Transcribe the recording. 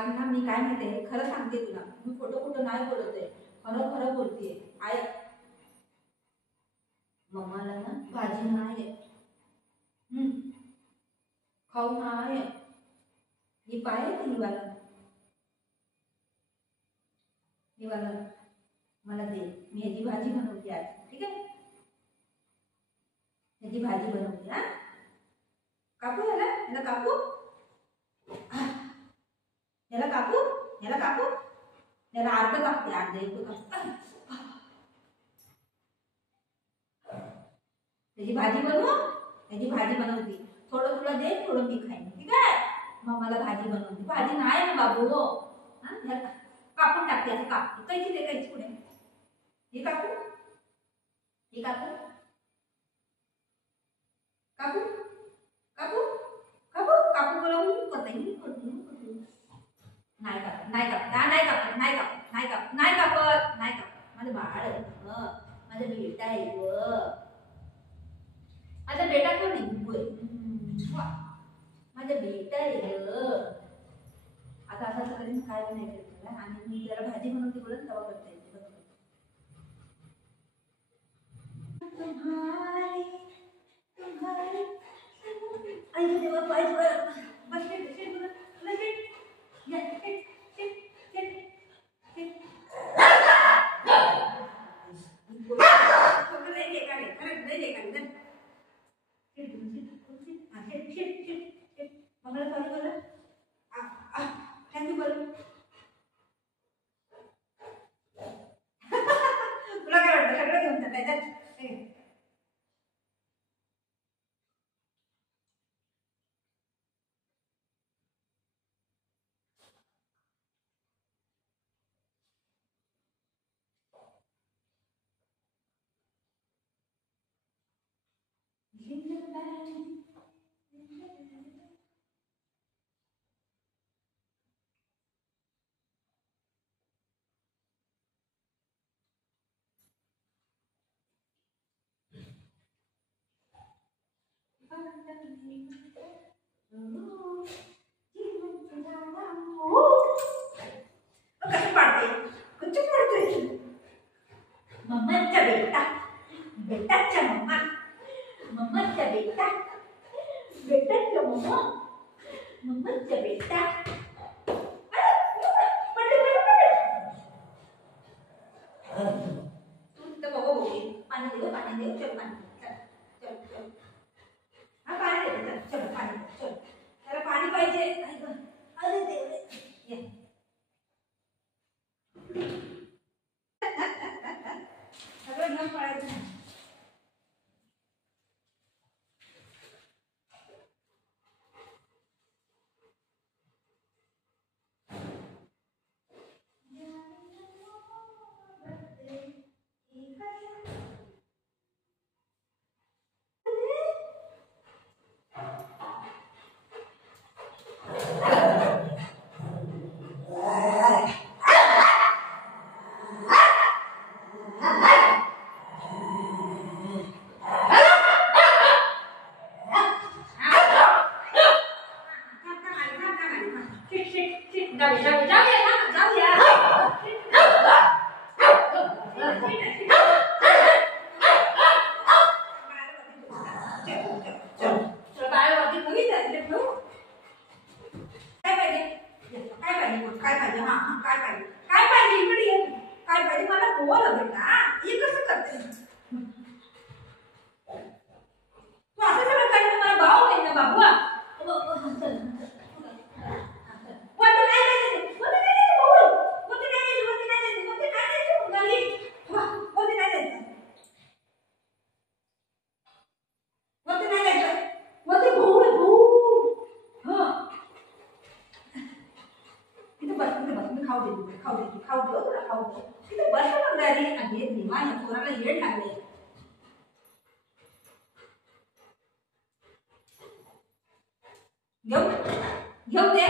आज ना मी काय माहितीये, खरं सांगते तुला, मी खोटं नाही बोलते, खरं बोलतेय. आय मम्माला ना भाजी नाही खाऊ नाही. ही पाय निवाला मला दे, मी ह्याची भाजी बनवते आज. ठीक आहे, ह्याची भाजी बनवते. हा कापू याला कापू, याला कापू याला अर्ध कापते, अर्ध एक कापते. त्याची भाजी बनवते. थोडं तुला दे, थोडं मी खाईन. ठीक आहे, मम्माला भाजी बनवते. भाजी नाही ना बाबू. कापून टाकते. असं कापते. कैची दे, कैची पुढे. हे कापू कापू कापू कापू कापू कापू बोलावून नाही कापत. माझं बाळ, माझा बेटा आहे ग. माझा बेटा कोण आहे? माझा बेटा आहे ग. आता असं करेन काय नाही तुला. आणि मी जरा भाजी बनवते बोलत तवा करता येते. आई देवा, पाय मम्माचा बेटा, बेटाचा मम्मा, मम्माचा बेटा, बेटाचा मम्मा, मम्माचा बेटा. तू बघू पाणी देऊ, चल पाणी, चल. हा पाणी दे, चल पाणी, चल. त्याला पाणी पाहिजे. अरे देव, ये. सगळं घेऊन पळायचं नाही. घेऊ दे.